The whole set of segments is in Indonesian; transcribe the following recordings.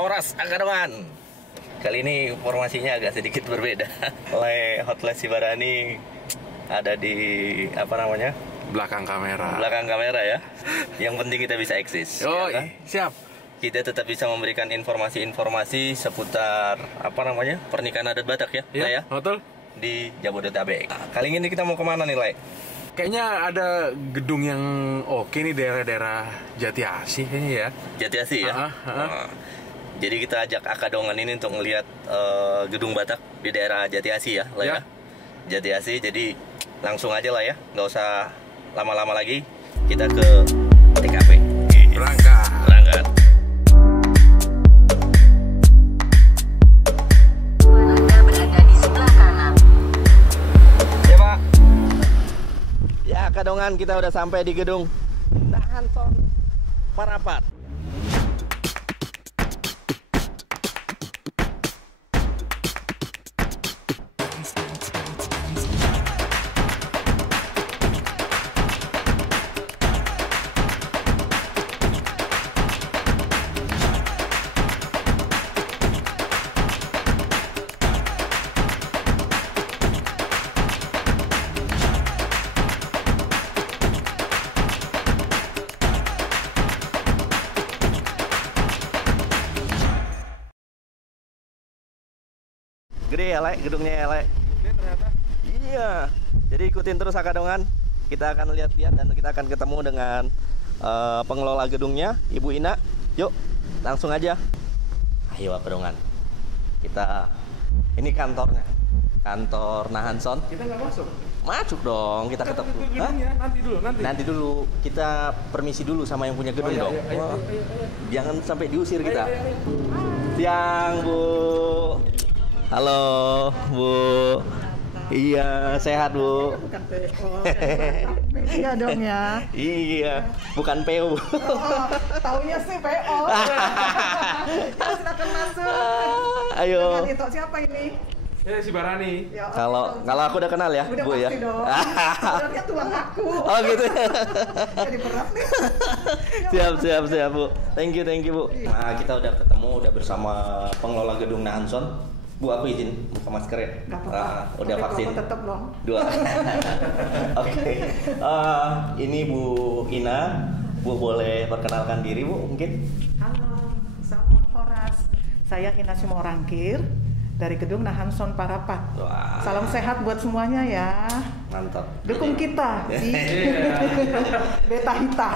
Horas Akadongan. Kali ini formasinya agak sedikit berbeda. Oleh Hotline Sibarani ada di belakang kamera. Belakang kamera ya. Yang penting kita bisa eksis. Oh, ya kan? siap. Kita tetap bisa memberikan informasi-informasi seputar pernikahan adat Batak ya, Iya, Lai, ya? betul. Di Jabodetabek. Kali ini kita mau kemana nih, Lai? Kayaknya ada gedung yang oke nih, daerah-daerah Jati Asih kayaknya ya. Jati Asih ya. Nah, jadi kita ajak Akadongan ini untuk melihat gedung Batak di daerah Jati Asih ya, Lai, ya. Jati Asih. Jadi langsung aja lah ya, nggak usah lama-lama lagi. Kita ke TKP. Berangkat. Anda berada di sebelah kanan. Ya Pak. Ya Akadongan, kita udah sampai di gedung Nahanson Parapat. Gede ya, Le, gedungnya ya, Le. Gede ternyata. Iya. Jadi ikutin terus Akadongan. Kita akan lihat-lihat dan kita akan ketemu dengan pengelola gedungnya, Ibu Ina. Yuk, langsung aja. Ayo Akadongan. Ini kantornya. Kantor Nahanson. Kita nggak masuk. Masuk dong, kita ketemu. Ke gedungnya, nanti dulu. Kita permisi dulu sama yang punya gedung dong. Ayo. Jangan sampai diusir kita. Ayo. Siang, Bu. Halo, Bu. Iya, sehat, Bu. Bukan PO. Iya dong ya. Iya, bukan PU. Oh, taunya sih PO. Ya, silakan masuk. Ayo. Dengan itu siapa ini? Si Barani. Ya, Kalau aku udah kenal ya, udah Bu ya. pasti dong. Sebenarnya tulang aku. Oh gitu. Jadi berat nih. Siap, Bu. Thank you, Bu. Nah, kita udah ketemu, udah bersama pengelola gedung Nahanson. Bu, aku izin buka masker ya. Gak apa-apa. Udah Tapi vaksin. kalau tetap dong. 2. Oke. Ini Bu Ina. Bu boleh perkenalkan diri, Bu, mungkin? Halo, salam Horas. Saya Ina Simorangkir dari gedung Nahanson Parapat. Wah. Salam sehat buat semuanya ya. Mantap. Dukung kita di Beta Hita.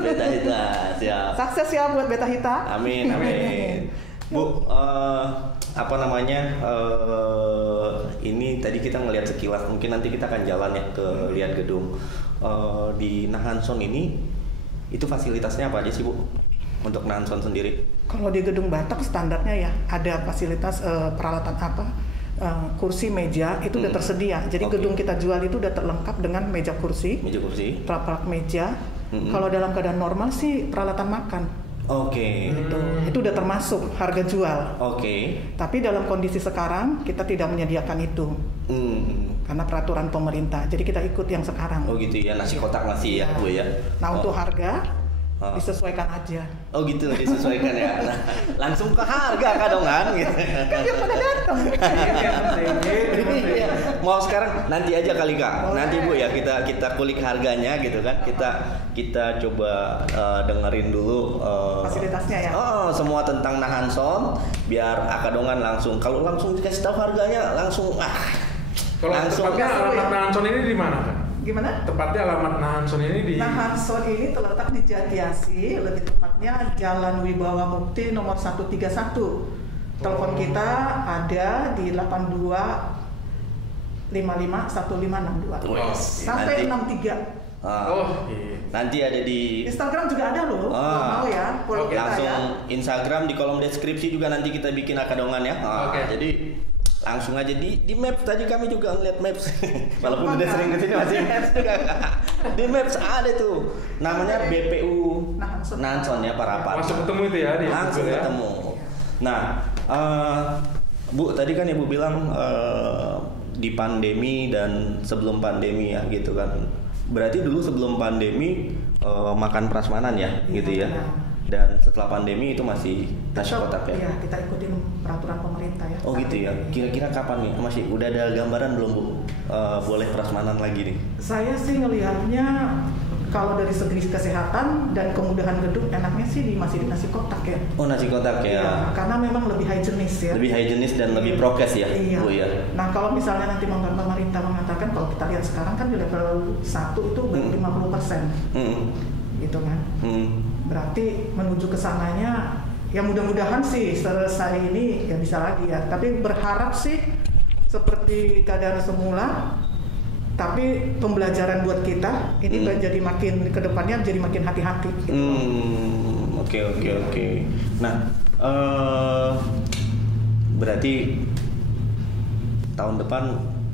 Beta Hita, siap. Sukses ya buat Beta Hita. Amin. Bu, ini tadi kita ngelihat sekilas, mungkin nanti kita akan jalan ya ke lihat gedung di Nahanson ini. Itu fasilitasnya apa aja sih, Bu, untuk Nahanson sendiri? Kalau di gedung Batak standarnya ya ada fasilitas peralatan kursi, meja itu udah tersedia. Jadi gedung kita jual itu udah terlengkap dengan meja kursi, pelap-pelap meja. Kalau dalam keadaan normal sih peralatan makan. Oke. Itu udah termasuk harga jual. Oke. Tapi dalam kondisi sekarang kita tidak menyediakan itu. Karena peraturan pemerintah. Jadi kita ikut yang sekarang. Oh gitu ya, nasi kotak masih ya, Bu ya. Nah, untuk harga disesuaikan aja. Oh gitu, disesuaikan ya. Nah, langsung ke harga Akadongan gitu. Kan dia pada datang. Iya. Mau sekarang nanti aja kali Kak. Nanti Bu ya kita kulik harganya gitu kan. Kita coba dengerin dulu Fasilitasnya ya. Semua tentang Nahanson biar Akadongan kalau langsung dikasih tahu harganya langsung Kalau tepatnya alamat Nahanson ini di mana, Kak? Gimana? Tepatnya alamat Nahanson ini di Nahanson ini terletak di Jati Asih, lebih tepatnya Jalan Wibawa Mukti nomor 131. Telepon kita ada di 82551562 sampai 63. Nanti ada di Instagram juga ada loh. Mau ya, follow kita langsung ya. Instagram di kolom deskripsi juga nanti kita bikin Akadongan ya. Jadi langsung aja di Maps, tadi kami juga ngeliat Maps. Walaupun udah sering kesini masih Maps juga. Di Maps ada tuh namanya BPU Nahanson ya, Parapat. langsung ketemu itu ya di langsung Google, ketemu. Nah, Bu, tadi kan Ibu bilang di pandemi dan sebelum pandemi ya gitu kan. Berarti dulu sebelum pandemi makan prasmanan ya gitu ya. Dan setelah pandemi itu masih nasi kotak ya? Iya, kita ikutin peraturan pemerintah ya. Oh gitu ya. Kira-kira kapan nih? Masih udah ada gambaran belum Bu? Boleh prasmanan lagi nih? Saya sih ngelihatnya kalau dari segi kesehatan dan kemudahan gedung enaknya sih masih di nasi kotak ya. Oh nasi kotak ya? Iya, karena memang lebih hygienis ya. Lebih hygienis dan lebih prokes ya? Iya. Bu ya? Nah kalau misalnya nanti pemerintah mengatakan, kalau kita lihat sekarang kan di level 1 itu baru 50%. Gitu kan. Berarti menuju ke sananya ya mudah-mudahan sih selesai ini ya bisa lagi ya. Tapi berharap sih seperti keadaan semula. Tapi pembelajaran buat kita ini jadi makin ke depannya jadi makin hati-hati. Gitu. Oke. Nah, berarti tahun depan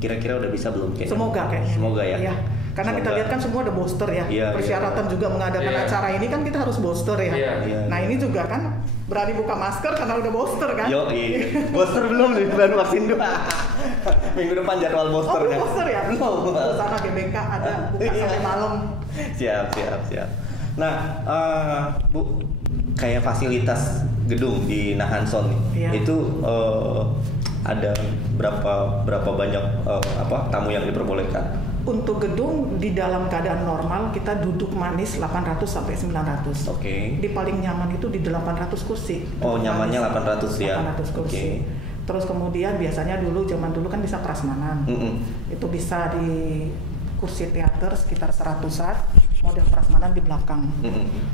kira-kira udah bisa belum? Semoga kayaknya. Semoga ya. Iya. Karena kita lihat kan semua ada booster ya. Persyaratan juga mengadakan acara ini kan kita harus booster ya. Nah ini juga kan berani buka masker karena udah booster kan. Booster belum nih, baru vaksin 2. Minggu depan jadwal boosternya. Booster ya? Belum. Sama GBK ada buka sampai malam. Siap. Nah, Bu, kayak fasilitas gedung di Nahanson nih, itu ada berapa banyak tamu yang diperbolehkan? Untuk gedung di dalam keadaan normal kita duduk manis 800 sampai 900. Oke. Di paling nyaman itu di 800 kursi. Oh, nyamannya 800 ya. 800 kursi. Terus kemudian biasanya zaman dulu kan bisa prasmanan. Itu bisa di kursi teater sekitar 100-an, model prasmanan di belakang.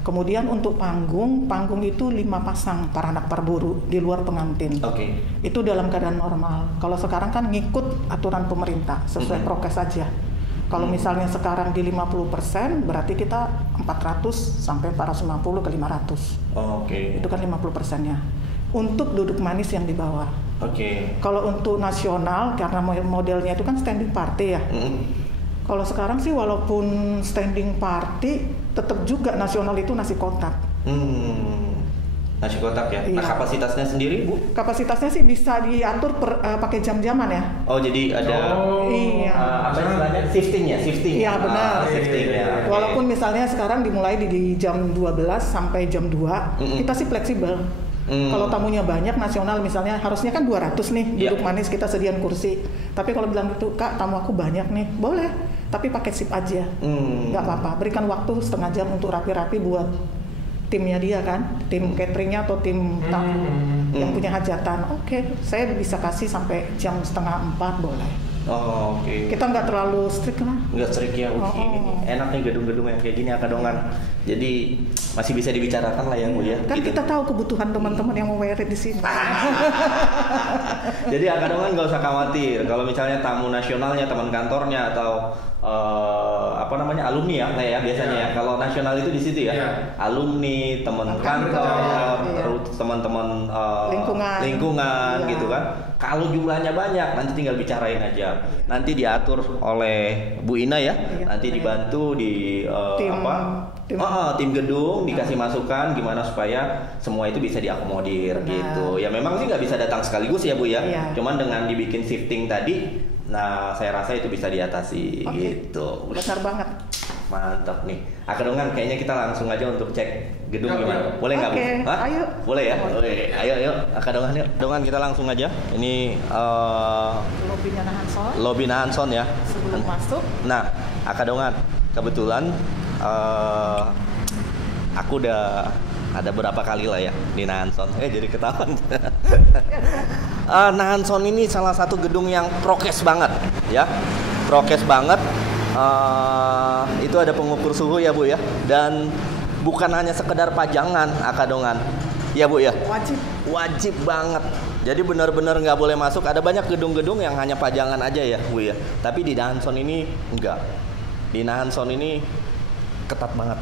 Kemudian untuk panggung itu 5 pasang para anak parburu di luar pengantin. Itu dalam keadaan normal. Kalau sekarang kan ngikut aturan pemerintah sesuai prokes saja. Kalau misalnya sekarang di 50%, berarti kita 400 sampai 450 ke 500. Itu kan 50%-nya. Untuk duduk manis yang di bawah. Kalau untuk nasional, karena modelnya itu kan standing party ya. Kalau sekarang sih walaupun standing party, tetap juga nasional itu nasi kotak. Nasi kotak ya? Nah, kapasitasnya sendiri Bu? Kapasitasnya sih bisa diatur pakai jam-jaman ya. Oh jadi ada apa istilahnya? Shifting ya? Iya benar. Walaupun misalnya sekarang dimulai di jam 12 sampai jam 2, kita sih fleksibel. Kalau tamunya banyak nasional misalnya harusnya kan 200 nih duduk manis kita sediain kursi. Tapi kalau bilang gitu, Kak tamu aku banyak nih, boleh. Tapi pakai sip aja, nggak apa-apa. Berikan waktu setengah jam untuk rapi-rapi buat timnya dia kan, tim cateringnya atau tim tamu yang punya hajatan. Saya bisa kasih sampai jam 3:30 boleh. Kita nggak terlalu strict lah. Nggak strict ya. Ini enak nih gedung-gedung yang kayak gini Akadongan. Jadi masih bisa dibicarakan lah ya Bu ya. Kan kita tahu kebutuhan teman-teman yang mau wear di sini. Jadi Akadongan nggak usah khawatir. Kalau misalnya tamu nasionalnya, teman kantornya atau alumni ya biasanya ya. Kalau nasional itu di situ ya. Alumni, teman kantor, terus teman-teman lingkungan gitu kan. Kalau jumlahnya banyak nanti tinggal bicarain aja. Nanti diatur oleh Bu Ina ya. Nanti dibantu di tim gedung dikasih masukan gimana supaya semua itu bisa diakomodir gitu. Ya memang sih nggak bisa datang sekaligus ya Bu ya. Cuman dengan dibikin shifting tadi, nah saya rasa itu bisa diatasi gitu. Besar banget. Mantap nih. Akadongan kayaknya kita langsung aja untuk cek gedung gimana. Boleh nggak Bu? Ayo. Boleh ya? Ayo Akadongan yuk. Akadongan kita langsung aja. Ini lobbynya Nahanson. Lobby Nahanson ya. Sebelum masuk. Nah, Akadongan kebetulan aku udah ada berapa kali lah ya di Nahanson. Jadi ketahuan. Nahanson ini salah satu gedung yang prokes banget ya. Prokes banget. Itu ada pengukur suhu ya Bu ya. Dan bukan hanya sekedar pajangan Akadongan. Ya Bu ya. Wajib banget. Jadi benar-benar nggak boleh masuk. Ada banyak gedung-gedung yang hanya pajangan aja ya Bu ya. Tapi di Nahanson ini enggak. Di Nahanson ini ketat banget.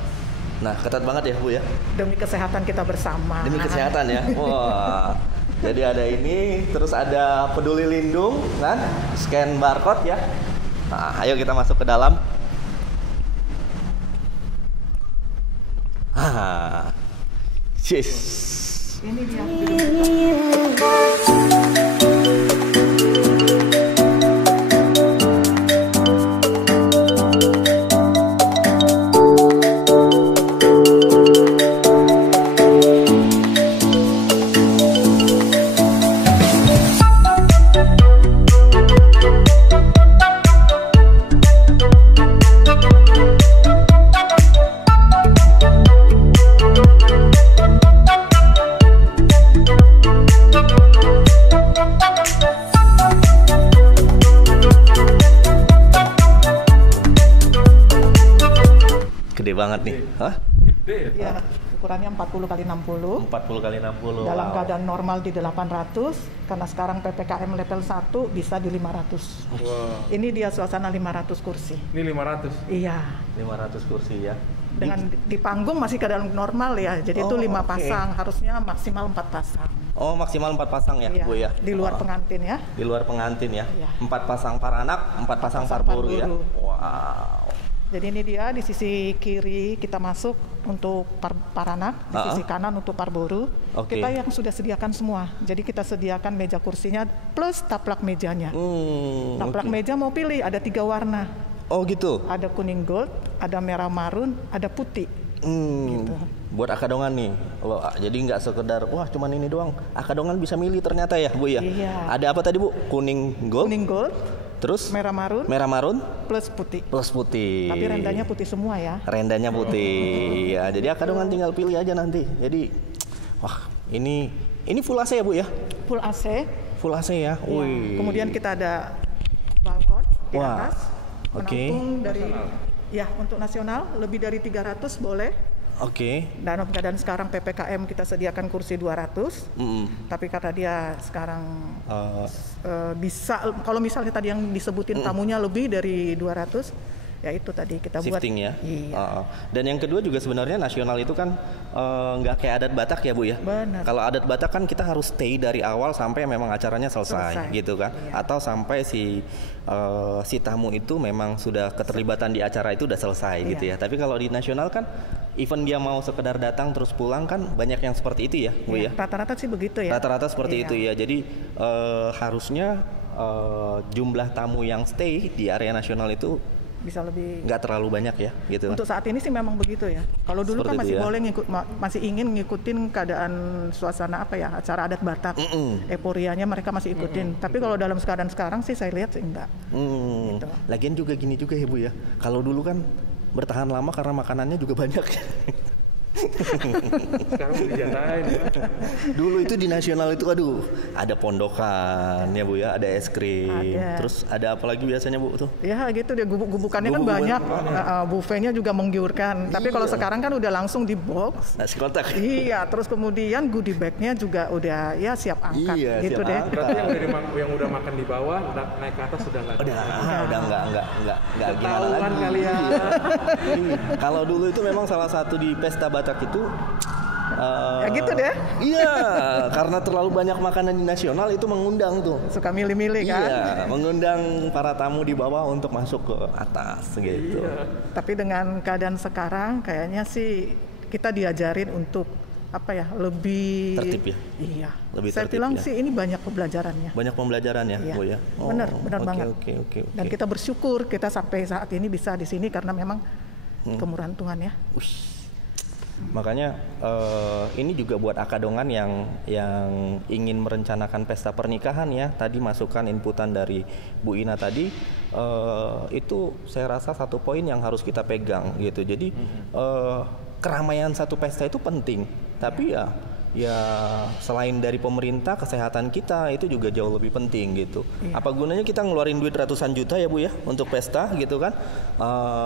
Nah, ketat banget ya Bu ya. Demi kesehatan kita bersama. Demi kesehatan ya. Wah. Jadi ada ini, terus ada peduli lindung kan, scan barcode ya. Nah, ayo kita masuk ke dalam. Ini dia. banget nih. Hah? Gede ya? Ya, ukurannya 40 kali 60. 40 kali 60. Dalam wow. keadaan normal di 800, karena sekarang PPKM level 1 bisa di 500. Wow. Ini dia suasana 500 kursi. Ini 500? Iya. 500 kursi ya. Dengan di panggung masih keadaan normal ya, jadi itu 5 pasang, harusnya maksimal 4 pasang. Oh, maksimal 4 pasang ya, Iya, Bu ya? di luar pengantin ya. Di luar pengantin ya? Iya. 4 pasang para anak, 4 pasang parburu ya? Wow. Jadi ini dia di sisi kiri kita masuk untuk paranak, di sisi kanan untuk parburu. Oke. Kita yang sudah sediakan semua. Jadi kita sediakan meja kursinya plus taplak mejanya. Taplak meja mau pilih ada 3 warna. Oh gitu? Ada kuning gold, ada merah marun, ada putih. Gitu. Buat akadongan nih, wah, jadi nggak sekedar wah cuman ini doang. Akadongan bisa milih ternyata ya, Bu ya. Iya. Ada apa tadi, Bu? Kuning gold. Kuning gold, Terus merah marun, plus putih. plus putih. Tapi rendanya putih semua ya. Rendanya putih. Ya, jadi akadongan tinggal pilih aja nanti. Jadi wah, ini full AC ya, Bu ya? Full AC. Full AC ya. Ya. Wih. Kemudian kita ada balkon di Wah. atas. Oke. Menampung dari ya untuk nasional lebih dari 300 boleh. Oke. Dalam keadaan sekarang PPKM kita sediakan kursi 200. Tapi karena dia sekarang bisa, kalau misalnya tadi yang disebutin tamunya lebih dari 200, ya itu tadi kita buat Shifting ya. Iya. Dan yang kedua juga sebenarnya nasional itu kan nggak kayak adat Batak ya, Bu ya. Benar. Kalau adat Batak kan kita harus stay dari awal sampai memang acaranya selesai. Gitu kan. Iya. Atau sampai si tamu itu memang sudah keterlibatan di acara itu udah selesai gitu ya. Tapi kalau di nasional kan even dia mau sekedar datang terus pulang kan banyak yang seperti itu ya, Bu ya. Rata-rata sih begitu ya. Rata-rata seperti Iya. itu ya. Jadi harusnya jumlah tamu yang stay di area nasional itu Bisa lebih. nggak terlalu banyak ya, gitu. Untuk saat ini sih memang begitu ya. Kalau dulu Seperti kan masih itu ya. boleh masih ingin ngikutin keadaan suasana apa ya, acara adat Batak. Euforianya mereka masih ikutin. Tapi kalau dalam keadaan sekarang sih saya lihat sih enggak. Gitu. Lagian juga gini juga ya, Bu ya. Kalau dulu kan bertahan lama karena makanannya juga banyak. Sekarang dijatahin. Dulu itu di nasional itu aduh, ada pondokan ya, Bu ya, ada es krim. Ada. Terus ada apa lagi biasanya, Bu tuh? Ya gitu deh, gubuk-gubukannya kan Gubuk-gubukan. banyak, buffetnya juga menggiurkan. Tapi kalau Iya. sekarang kan udah langsung di box. Nasi kotak. Iya, terus kemudian goodie bag-nya juga udah ya siap angkat Iya, gitu siap deh. angkat. Berarti yang udah makan di bawah, naik ke atas sudah nggak. Udah nggak gimana Ketahuan lagi. kalian. Kalau dulu itu memang salah satu di pesta Batak itu Ya gitu deh. Iya, karena terlalu banyak makanan di nasional itu mengundang tuh. Suka milih-milih kan. Iya, mengundang para tamu di bawah untuk masuk ke atas gitu. Tapi dengan keadaan sekarang kayaknya sih kita diajarin untuk apa ya, lebih Tertib ya? Iya. Lebih Saya tertib bilang ya? sih ini banyak pembelajarannya. Banyak pembelajaran ya, Iya. Bu ya. Benar banget. Oke. Dan kita bersyukur kita sampai saat ini bisa di sini karena memang kemurahan Tuhan ya. Makanya ini juga buat akadongan yang ingin merencanakan pesta pernikahan ya. Tadi masukan inputan dari Bu Ina tadi itu saya rasa satu poin yang harus kita pegang gitu. Jadi keramaian satu pesta itu penting, tapi ya selain dari pemerintah, kesehatan kita itu juga jauh lebih penting gitu. Iya. Apa gunanya kita ngeluarin duit ratusan juta ya, Bu ya, untuk pesta gitu kan?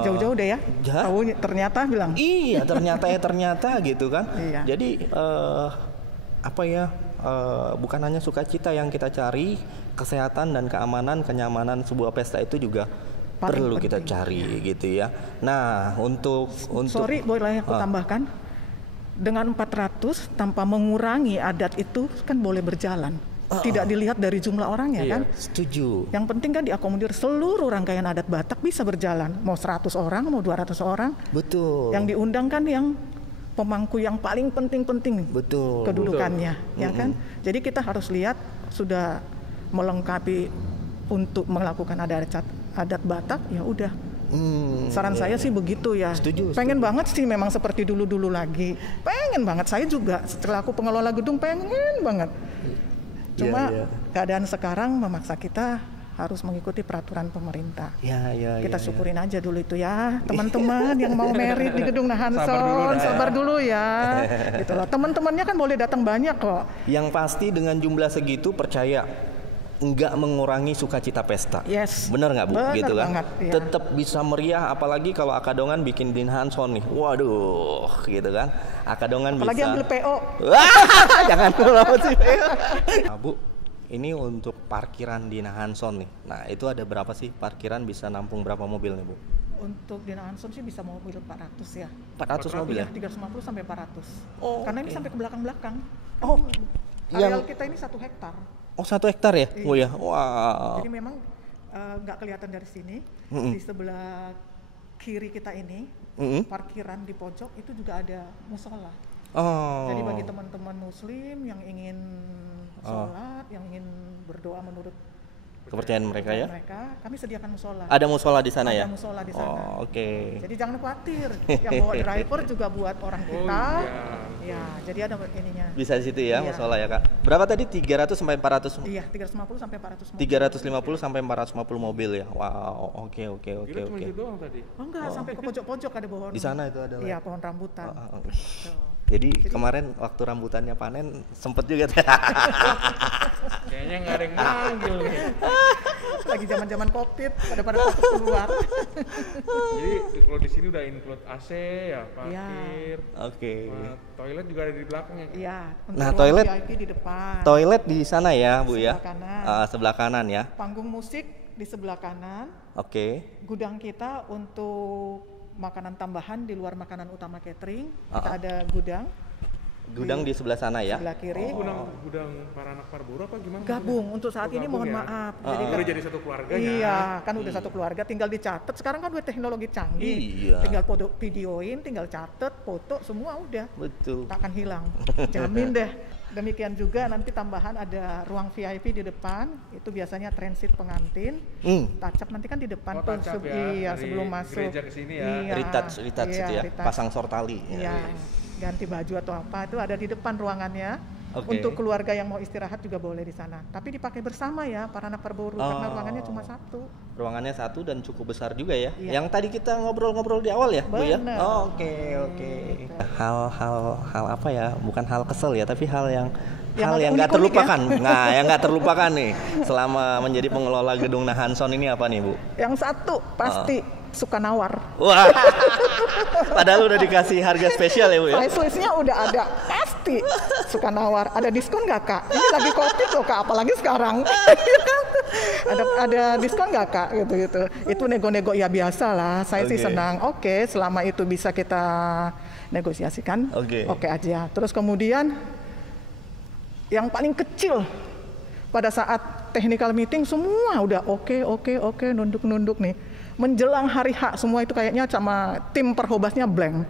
Jauh-jauh deh ya. Ja? Tahu ternyata bilang. Iya, ternyata gitu kan. Iya. Jadi bukan hanya sukacita yang kita cari, kesehatan dan keamanan, kenyamanan sebuah pesta itu juga Paling perlu penting. kita cari gitu ya. Nah, untuk Sorry, boleh aku tambahkan. Dengan 400 tanpa mengurangi adat itu kan boleh berjalan. Tidak dilihat dari jumlah orangnya Iya. kan. setuju. Yang penting kan diakomodir seluruh rangkaian adat Batak bisa berjalan. Mau 100 orang, mau 200 orang. Betul. Yang diundang kan yang pemangku yang paling penting-penting Betul. kedudukannya, ya kan? Jadi kita harus lihat sudah melengkapi untuk melakukan adat Batak, ya udah. Saran saya sih begitu ya. Setuju, Pengen banget sih memang seperti dulu-dulu lagi. Pengen banget, saya juga setelah aku pengelola gedung pengen banget. Cuma Iya. keadaan sekarang memaksa kita harus mengikuti peraturan pemerintah. Ya. Kita syukurin aja dulu itu ya, teman-teman yang mau merit di gedung Sabar dulu, Nahanson, sabar dulu ya. Gitu loh. Teman-temannya kan boleh datang banyak kok. Yang pasti dengan jumlah segitu percaya nggak mengurangi sukacita pesta. Yes. Bener nggak Bu? Bener Gitu kan? banget, iya. Tetap bisa meriah, apalagi kalau Akadongan bikin Dinahan Sound nih. Waduh, gitu kan? Akadongan Apalagi bisa. ambil PO. Jangan lama sih PO. Nah, Bu, ini untuk parkiran Dinahan Sound nih. Nah, itu ada berapa sih parkiran bisa nampung berapa mobil nih Bu? Untuk Dinahan Sound sih bisa mobil 400 ya. 400 mobil ya? 350 sampai 400. Oh, Karena ini oke. sampai ke belakang-belakang. Oh, Areal yang kita ini 1 hektar. oh 1 hektar ya? Iya. Oh ya, wow. Jadi memang nggak kelihatan dari sini. Di sebelah kiri kita ini, parkiran di pojok itu juga ada musola. Oh. Jadi bagi teman-teman muslim yang ingin sholat, yang ingin berdoa menurut Kepercayaan mereka ya? kami sediakan musola. Ada musola di sana ya? Ada musola di sana. Oh, oke. Jadi jangan khawatir. Yang bawa driver juga buat orang kita. Ya, jadi ada ininya. Bisa di situ ya, Iya. musola ya Kak. Berapa tadi? 300 sampai 400? Iya, 350 sampai 400 mobil. 350 sampai 450 mobil ya. Wow, oke. Cuma itu doang tadi. Oh enggak, sampai ke pojok-pojok ada pohon. Di sana itu ada. Iya, pohon rambutan. Oh. Jadi kemarin waktu rambutannya panen sempet juga. Kayaknya nggak ada yang manggil nih. Lagi zaman-zaman Covid, pada keluar. Jadi kalau di sini udah include AC ya, parkir. Oke. Nah, toilet juga ada di belakangnya. Iya, untuk Nah, ruang toilet- VIP di depan. Toilet di sana ya, Bu ya? Sebelah kanan. Sebelah kanan ya. Panggung musik di sebelah kanan. Oke. Gudang kita untuk makanan tambahan di luar makanan utama catering. Kita ada gudang. Gudang di sebelah sana ya. Sebelah kiri. Gudang para anak Parburu apa gimana? Gabung untuk saat ini, mohon ya? maaf. Udah jadi satu keluarga ya? Iya, kan udah satu keluarga, tinggal dicatat. Sekarang kan udah teknologi canggih. Iya. Tinggal videoin, tinggal catat, foto, semua udah. Betul. Tak akan hilang. Jamin deh. Demikian juga nanti tambahan ada ruang VIP di depan. Itu biasanya transit pengantin. Touch up nanti kan di depan Oh, touch up ya, iya, dari sebelum masuk. gereja ke sini ya. Iya, Retouch iya, itu ya. retouch. Pasang sortali. Iya, ganti baju atau apa itu ada di depan ruangannya. Oke. Untuk keluarga yang mau istirahat juga boleh di sana. Tapi dipakai bersama ya para anak Parburu karena Oh. ruangannya cuma satu. Ruangannya satu dan cukup besar juga ya. Iya. Yang tadi kita ngobrol-ngobrol di awal ya, Bu ya. Bener. Oh, oke. Hal apa ya? Bukan hal kesel ya, tapi hal yang Yang hal yang agak nggak unik-unik terlupakan. Nah, yang nggak terlupakan nih selama menjadi pengelola gedung Nahan Sound ini apa nih, Bu? Yang satu pasti suka nawar. Wah. Padahal udah dikasih harga spesial ya, Bu ya. Price list-nya udah ada, pasti suka nawar. Ada diskon nggak Kak? Ini lagi Covid loh Kak, apalagi sekarang. ada diskon nggak Kak? Gitu. Itu nego-nego ya biasa lah. Saya sih Oke. senang. Oke, selama itu bisa kita negosiasikan, Oke. aja. Terus kemudian yang paling kecil pada saat technical meeting semua udah oke, nunduk nih. Menjelang hari H semua itu kayaknya sama tim perhobasnya blank.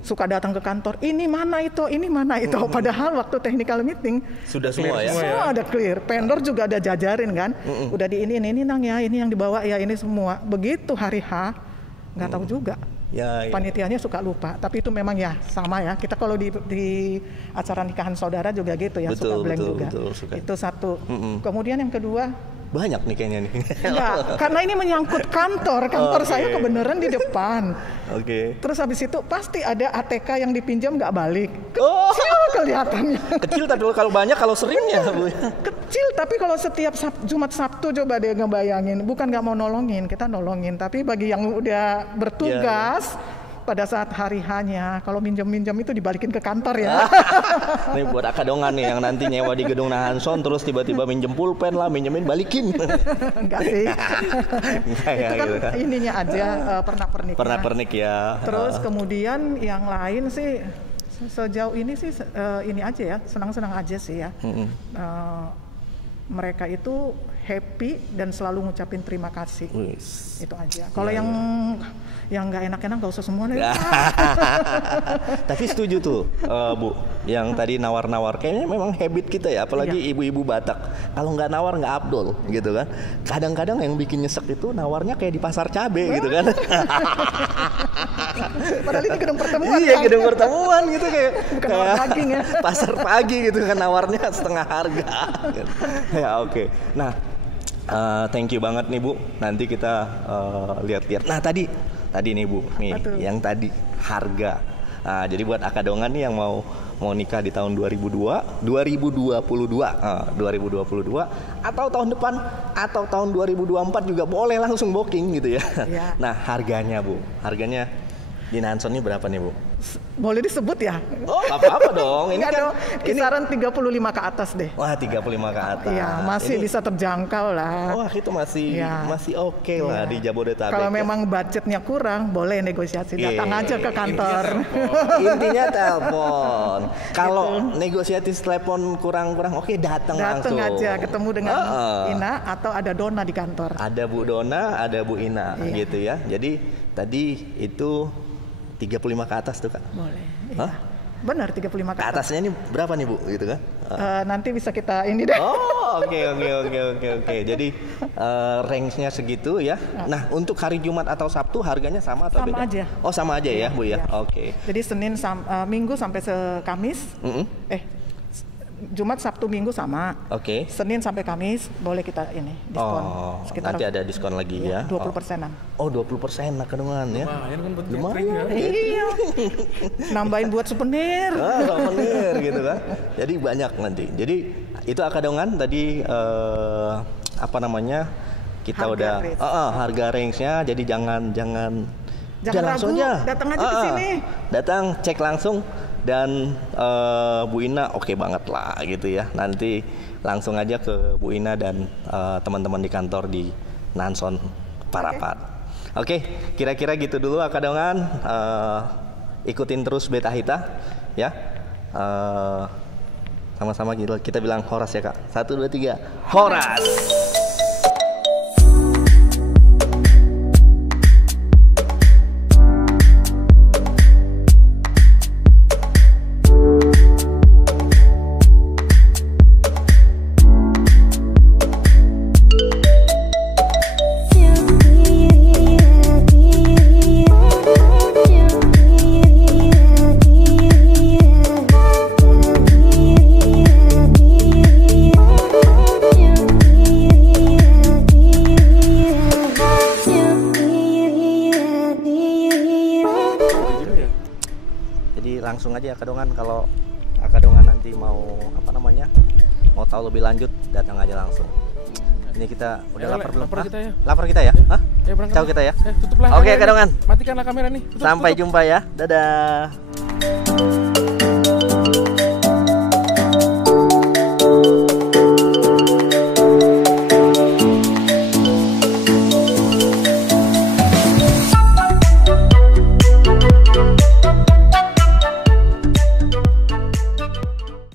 Suka datang ke kantor, ini mana itu. Padahal waktu technical meeting Sudah semua ya. semua ada clear. Vendor juga ada jajarin kan. Udah di ini nang ya, ini yang dibawa ya, ini semua. Begitu hari H, nggak tahu juga. Ya, ya. Panitianya suka lupa, tapi itu memang ya sama ya. Kita kalau di acara nikahan saudara juga gitu ya, suka blank juga. suka. Itu satu. Kemudian yang kedua, Banyak nih kayaknya nih. enggak, karena ini menyangkut kantor Oke. saya kebenaran di depan. Oke. Terus habis itu pasti ada ATK yang dipinjam nggak balik. Oh, Kecil kelihatannya. kecil tapi kalau banyak, kalau sering ya, Bu. Kecil tapi kalau setiap Jumat Sabtu coba deh ngebayangin, bukan nggak mau nolongin, kita nolongin, tapi bagi yang udah bertugas pada saat hari H-nya, kalau minjem-minjem itu dibalikin ke kantor ya. Nih buat Akadongan nih yang nanti nyewa di gedung Nahan Sound terus tiba-tiba minjem pulpen lah, minjemin balikin. Enggak sih. Enggak ya, Itu kan gitu. ininya aja pernak-pernik. Pernak-pernik ya. Terus kemudian yang lain sih sejauh ini sih ini aja ya, senang-senang aja sih ya. Mereka itu happy dan selalu ngucapin terima kasih. Wis. Itu aja. Kalau yang nggak enak-enak nggak usah semua deh. Tapi setuju tuh, Bu, yang tadi nawar-nawar. Kayaknya memang habit kita ya, apalagi Iya. ibu-ibu Batak. Kalau nggak nawar nggak abdol, gitu kan. Kadang-kadang yang bikin nyesek itu nawarnya kayak di pasar cabe, gitu kan. Padahal ini gedung pertemuan. Iya, kan? gedung pertemuan gitu kayak Bukan nawar daging ya. pasar pagi gitu kan, nawarnya setengah harga. Ya oke. Nah, thank you banget nih Bu. Nanti kita lihat-lihat. Nah tadi nih Bu, nih Betul. yang tadi harga. Nah, jadi buat akadongan nih yang mau nikah di tahun 2022 atau tahun depan atau tahun 2024 juga boleh langsung booking gitu ya. Nah, harganya Bu, di Nanson ini berapa nih Bu? Boleh disebut ya? Oh, apa-apa dong. Ini kan kisaran 35 ke atas deh. Wah, 35 ke atas. Iya, masih bisa terjangkau lah. Wah, itu masih oke lah di Jabodetabek. Kalau memang budgetnya kurang, boleh negosiasi. Datang aja ke kantor. Intinya telepon. Kalau negosiasi telepon kurang, oke datang langsung. Datang aja, ketemu dengan Ina atau ada Dona di kantor. Ada Bu Dona, ada Bu Ina gitu ya. Jadi tadi itu 35 ke atas tuh Kak. Boleh. Hah? Benar 35 ke atas. Atasnya ini berapa nih Bu gitu kan? Nanti bisa kita ini deh. Oh, oke. Jadi range-nya segitu ya. Nah, untuk hari Jumat atau Sabtu harganya sama atau beda? Sama aja. Oh, sama aja ya, Bu ya. Oke. Jadi Senin Minggu sampai Kamis. Jumat, Sabtu, Minggu sama. Oke. Senin sampai Kamis boleh kita ini diskon. Sekitar nanti ada diskon lagi ya. 20%-an. Oh, 20% akadongan ya. Lumayan kan Iya. Nambahin buat souvenir. Souvenir gitu kan. Jadi banyak nanti. Jadi itu akadongan tadi kita harga range-nya, jadi jangan langsung ragu, aja. datang aja ke sini. Datang cek langsung. Dan Bu Ina oke banget lah gitu ya. Nanti langsung aja ke Bu Ina dan teman-teman di kantor di Nanson Parapat. Oke, kira-kira gitu dulu akadongan. Ikutin terus Beta Hita ya. Sama-sama kita bilang Horas ya Kak. 1, 2, 3 Horas. Langsung aja akadongan, kalau akadongan nanti mau tahu lebih lanjut datang aja langsung. Ini kita udah lapar belum? Lapar kita ya? Hah? Ciao kita ya. Tutuplah. Oke akadongan. Matikanlah kamera nih. Sampai jumpa ya. Dadah.